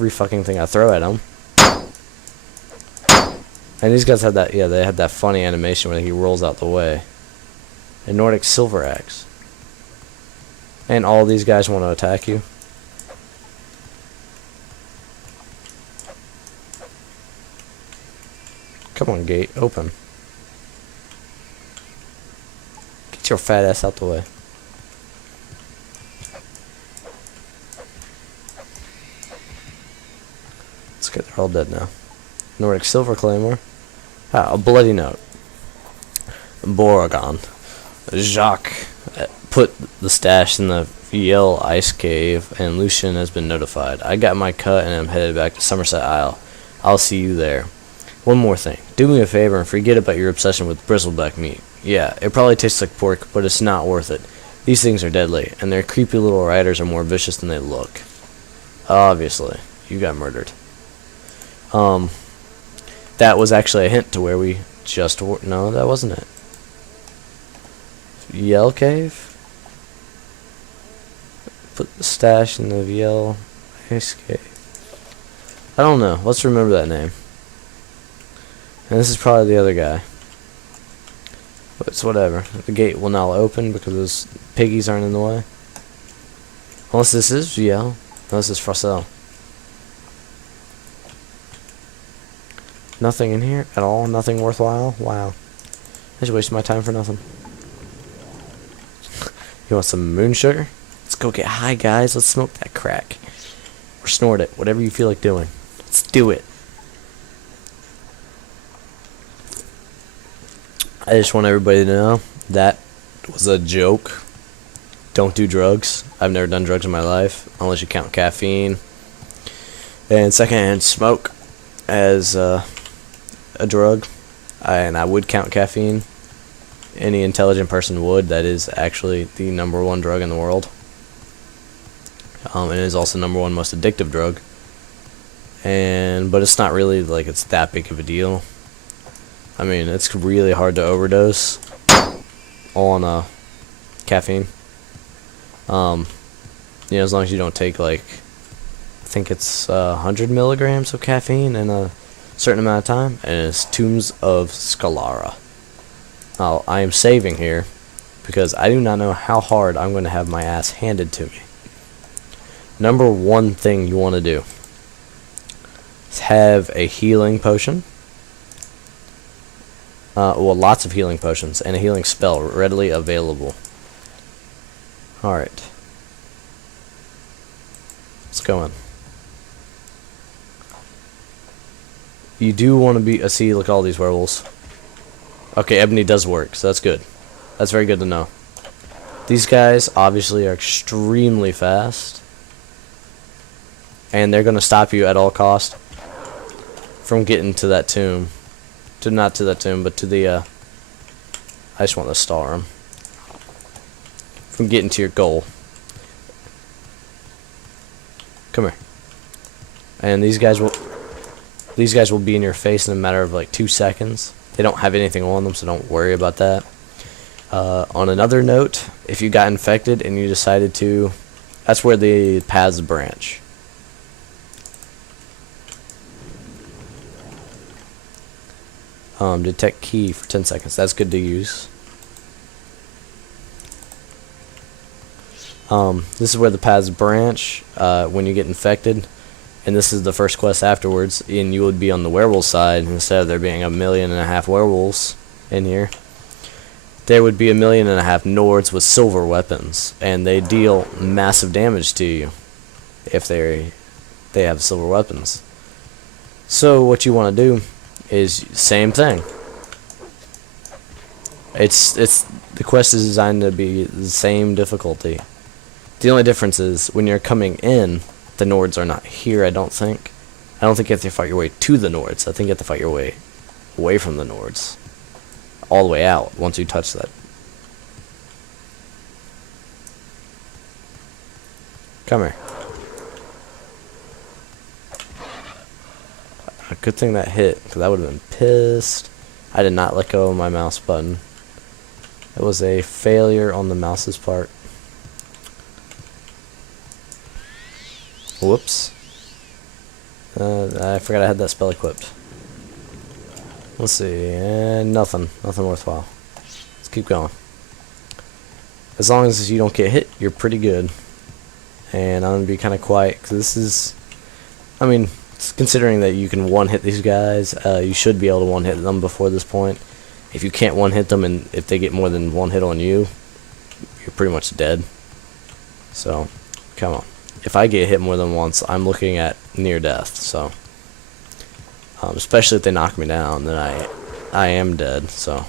every fucking thing I throw at him. And these guys had that, yeah, they had that funny animation where he rolls out the way. A Nordic Silver Axe. And all these guys want to attack you. Come on, gate, open. Get your fat ass out the way. Let's get, they're all dead now. Nordic Silver Claymore. Ah, a bloody note. Boragon. Jacques put the stash in the VL ice cave, and Lucian has been notified. I got my cut and I'm headed back to Somerset Isle. I'll see you there. One more thing. Do me a favor and forget about your obsession with bristleback meat. Yeah, it probably tastes like pork, but it's not worth it. These things are deadly, and their creepy little riders are more vicious than they look. Obviously, you got murdered. That was actually a hint to where we just were. No, that wasn't it. Yell Cave? Put the stash in the VL ice cave. I don't know. Let's remember that name. And this is probably the other guy. But it's whatever. The gate will now open because those piggies aren't in the way. Unless this is VL. No, this is Frosel. Nothing in here at all? Nothing worthwhile? Wow. I just wasted my time for nothing. You want some moon sugar? Let's go get high, guys. Let's smoke that crack. Or snort it. Whatever you feel like doing. Let's do it. I just want everybody to know that was a joke. Don't do drugs. I've never done drugs in my life, unless you count caffeine. And secondhand smoke as a drug. And I would count caffeine. Any intelligent person would. That is actually the #1 drug in the world. And it is also #1 most addictive drug. But it's not really like it's that big of a deal. I mean, it's really hard to overdose on caffeine. As long as you don't take like, I think it's 100 milligrams of caffeine in a certain amount of time, and it's Tombs of Scalara. Now, I am saving here because I do not know how hard I'm going to have my ass handed to me. #1 thing you want to do is have a healing potion. Well, lots of healing potions and a healing spell readily available. Alright. Let's go in. You do want to be... see, look at all these werewolves. Okay, ebony does work, so that's good. That's very good to know. These guys, obviously, are extremely fast. And they're going to stop you at all cost from getting to that tomb. Not to that tomb, but to the, I just want to star them. From getting to your goal. Come here. And these guys will be in your face in a matter of like 2 seconds. They don't have anything on them, so don't worry about that. On another note, if you got infected and you decided to, that's where the paths branch. Detect key for 10 seconds. That's good to use. This is where the paths branch when you get infected, and this is the first quest afterwards, and you would be on the werewolf side instead of there being 1.5 million werewolves in here. There would be 1.5 million Nords with silver weapons, and they deal massive damage to you if they have silver weapons. So what you want to do is same thing. The quest is designed to be the same difficulty. The only difference is when you're coming in, the Nords are not here, I don't think. I don't think you have to fight your way to the Nords. I think you have to fight your way away from the Nords. All the way out once you touch that. Come here. A good thing that hit, because I would have been pissed. I did not let go of my mouse button. It was a failure on the mouse's part. Whoops. I forgot I had that spell equipped. Let's see, and nothing worthwhile. Let's keep going. As long as you don't get hit, you're pretty good. And I'm gonna be kind of quiet because this is, I mean, considering that you can one-hit these guys, you should be able to one-hit them before this point. If you can't one-hit them, and if they get more than one hit on you, you're pretty much dead. So, come on. If I get hit more than once, I'm looking at near death. So, especially if they knock me down, then I am dead. So,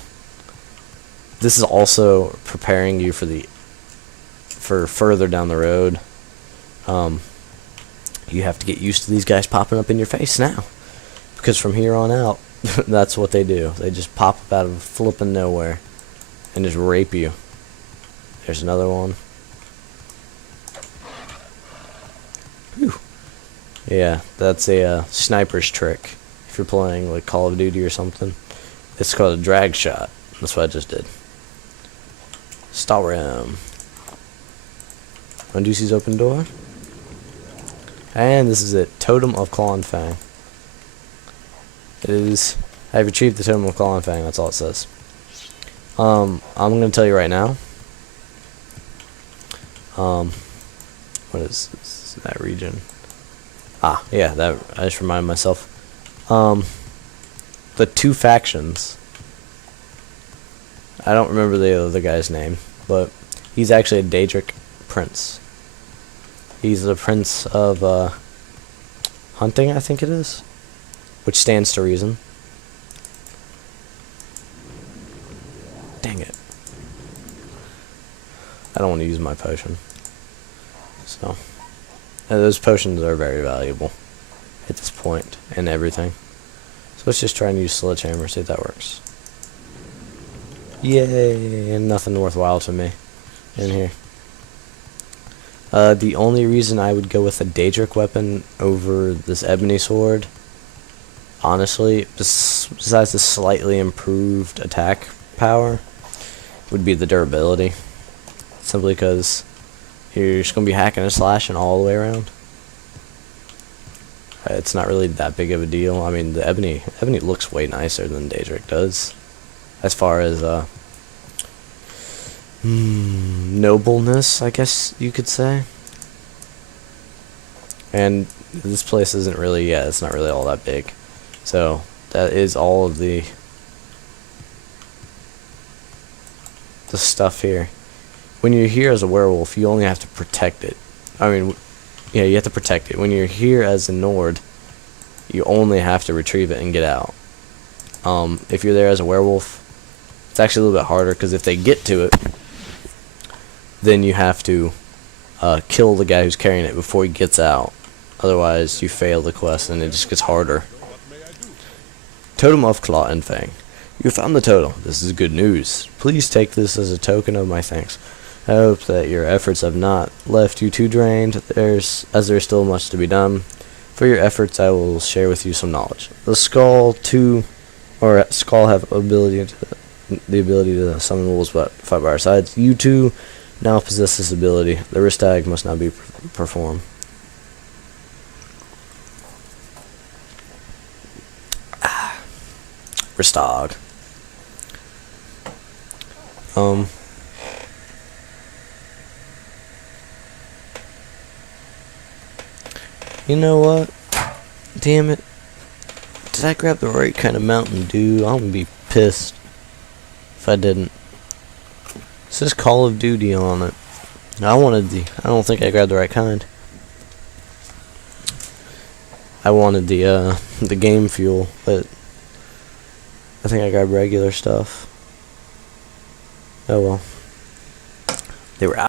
this is also preparing you for further down the road. You have to get used to these guys popping up in your face now, because from here on out, that's what they do. They just pop up out of flipping nowhere and just rape you. There's another one. Whew. Yeah, that's a sniper's trick. If you're playing like Call of Duty or something, it's called a drag shot. That's what I just did. Stalrim. Unducey's open door. And this is it. Totem of Claw and Fang. It is. I've retrieved the Totem of Claw and Fang. That's all it says. I'm gonna tell you right now. What is that region? Ah, yeah. That I just reminded myself. The two factions. I don't remember the other guy's name, but he's actually a Daedric prince. He's the prince of hunting, I think it is, which stands to reason. Dang it. I don't want to use my potion. So, those potions are very valuable at this point and everything. So let's just try and use Sledgehammer, see if that works. Yay, and nothing worthwhile to me in here. The only reason I would go with a Daedric weapon over this ebony sword, honestly, besides the slightly improved attack power, would be the durability. Simply because you're just going to be hacking and slashing all the way around. It's not really that big of a deal. I mean, the ebony looks way nicer than Daedric does, as far as nobleness, I guess you could say. And this place isn't really, it's not really all that big. So that is all of the stuff here. When you're here as a werewolf, you only have to protect it. I mean, yeah, you have to protect it. When you're here as a Nord, you only have to retrieve it and get out. If you're there as a werewolf, it's actually a little bit harder, because if they get to it, then you have to kill the guy who's carrying it before he gets out. Otherwise, you fail the quest, and it just gets harder. Totem of Claw and Fang. You found the totem. This is good news. Please take this as a token of my thanks. I hope that your efforts have not left you too drained, as there's still much to be done. For your efforts, I will share with you some knowledge. The skull have the ability to summon wolves but fight by our sides. You two now possess this ability. The wrist tag must now be performed. Ristog. You know what? Damn it. Did I grab the right kind of Mountain Dew? I'm gonna be pissed if I didn't. It says Call of Duty on it. I don't think I grabbed the right kind. I wanted the game fuel, but I think I grabbed regular stuff. Oh well. They were out.